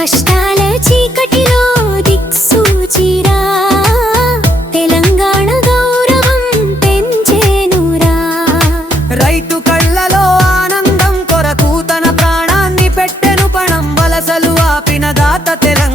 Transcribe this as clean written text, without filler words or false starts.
కష్టాల చీకటిలో దిక్సూచిరా తెలంగాణ గౌరవం పెంచేనురా రైతు కళ్ళలో ఆనందం కొరకు తన ప్రాణాన్ని పెట్టెను పణం వలసలు ఆపిన దాత తెలంగాణ